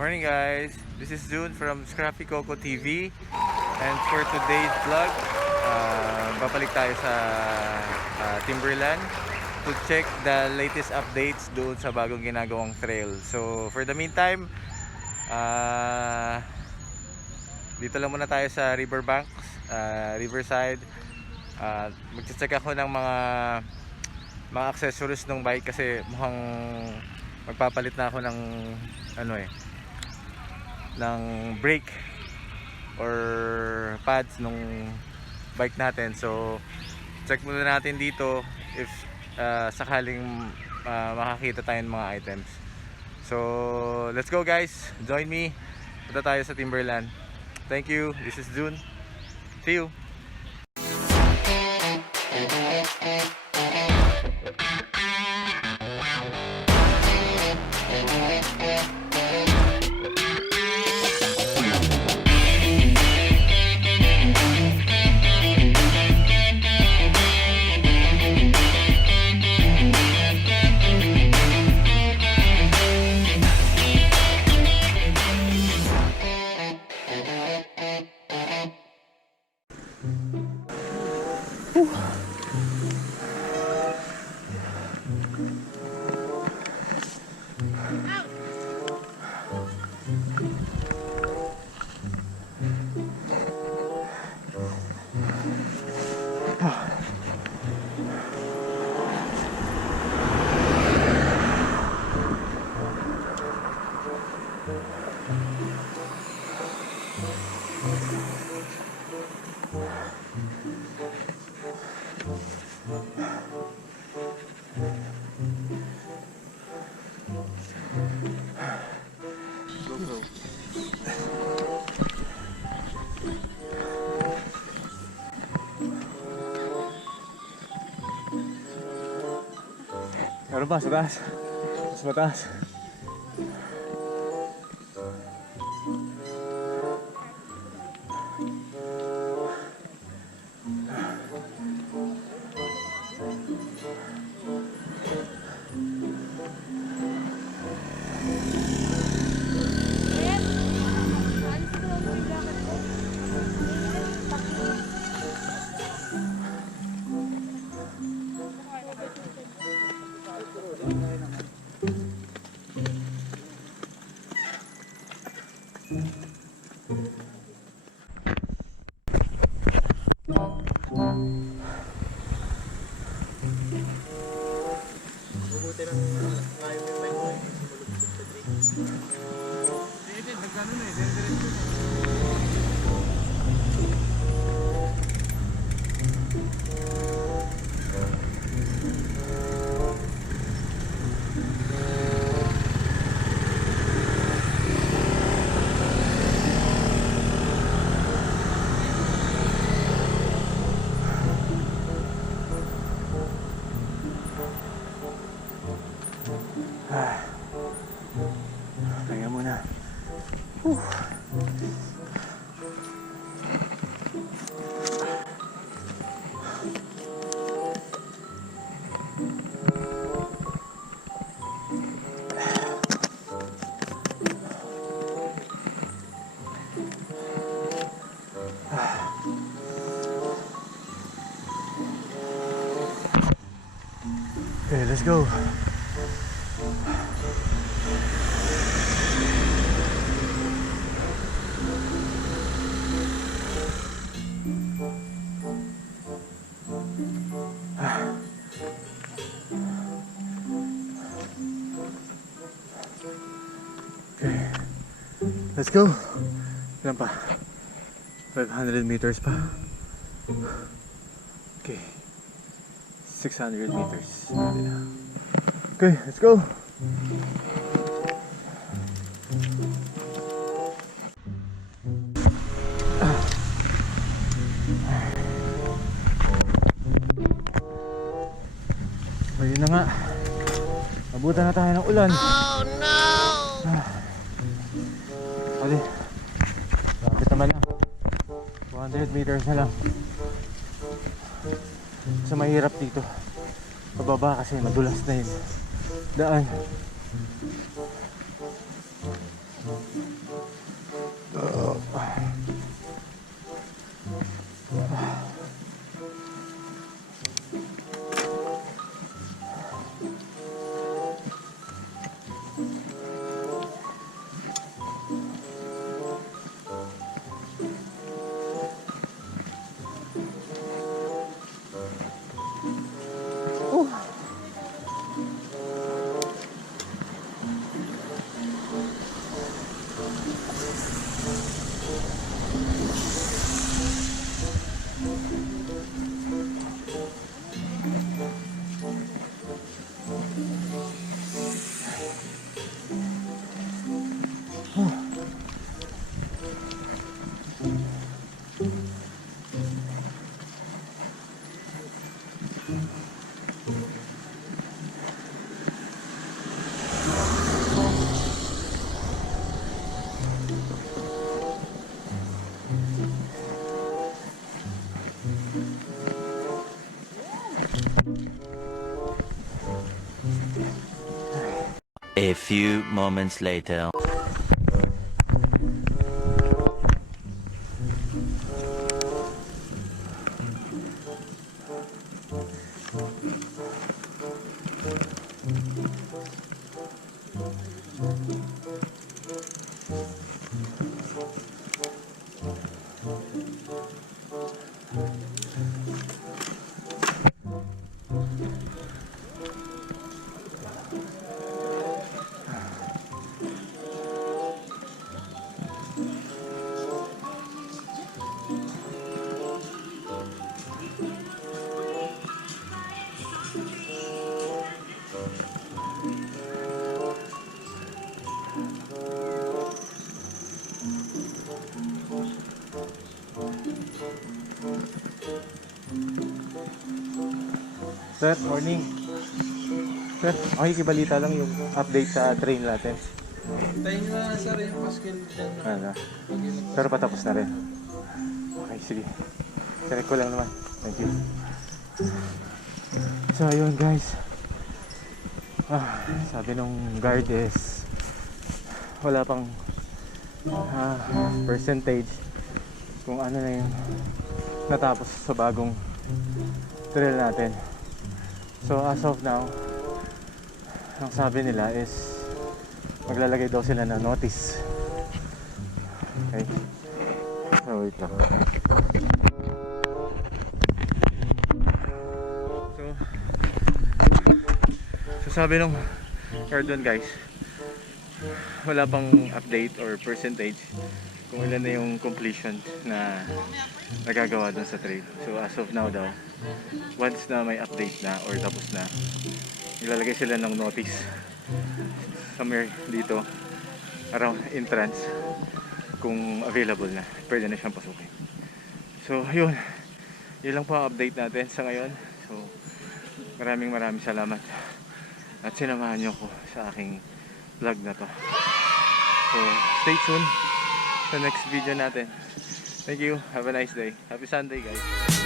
Morning guys, this is June from Scrappy Coco TV, and for today's vlog, babalik tayo sa Timberland to check the latest updates doon sa bagong ginagawang trail. So for the meantime, dito lang muna tayo sa riverbanks, riverside. Magche-check ako ng mga accessories ng bike kasi mukhang magpapalit na ako ng ng brake or pads nung bike natin. So check muna natin dito if sakaling makakita tayo ng mga items. So let's go guys, join me, punta tayo sa Timberland. Thank you, this is June, see you. Meron pa sa taas. Mas mataas. Kaya muna. Okay, let's go. Okay, let's go. Ilan pa? 500 meters pa. Okay, 600 meters. Okay, let's go. Ayun na nga, nabutan na tayo ng ulan. Oh no! Ali, lapit naman lang. 200 meters na lang. So mahirap dito pababa kasi madulas na yun daan. A few moments later. Sir, morning. Sir, makikibalita lang yung update sa train natin. Tayo na sir yung pascal dyan. Ano? Pero patapos na rin. Okay, sige. Check ko lang naman. Thank you. So, ayun guys. Sabi nung guard is wala pang percentage kung ano na yung natapos sa bagong trail natin. So as of now, ang sabi nila is maglalagay daw sila ng notice. Okay. So wait lang. So sabi nung guard doon guys, wala pang update or percentage kung ilan na yung completion na nagagawa doon sa trail. So as of now daw, once na may update na or tapos na, ilalagay sila ng notice somewhere dito around entrance kung available na, pwede na siyang pasukin. So yun, yun lang po ang update natin sa ngayon. So maraming salamat at sinamahan nyo ko sa aking vlog na to. So stay tuned sa next video natin. Thank you. Have a nice day. Happy Sunday guys.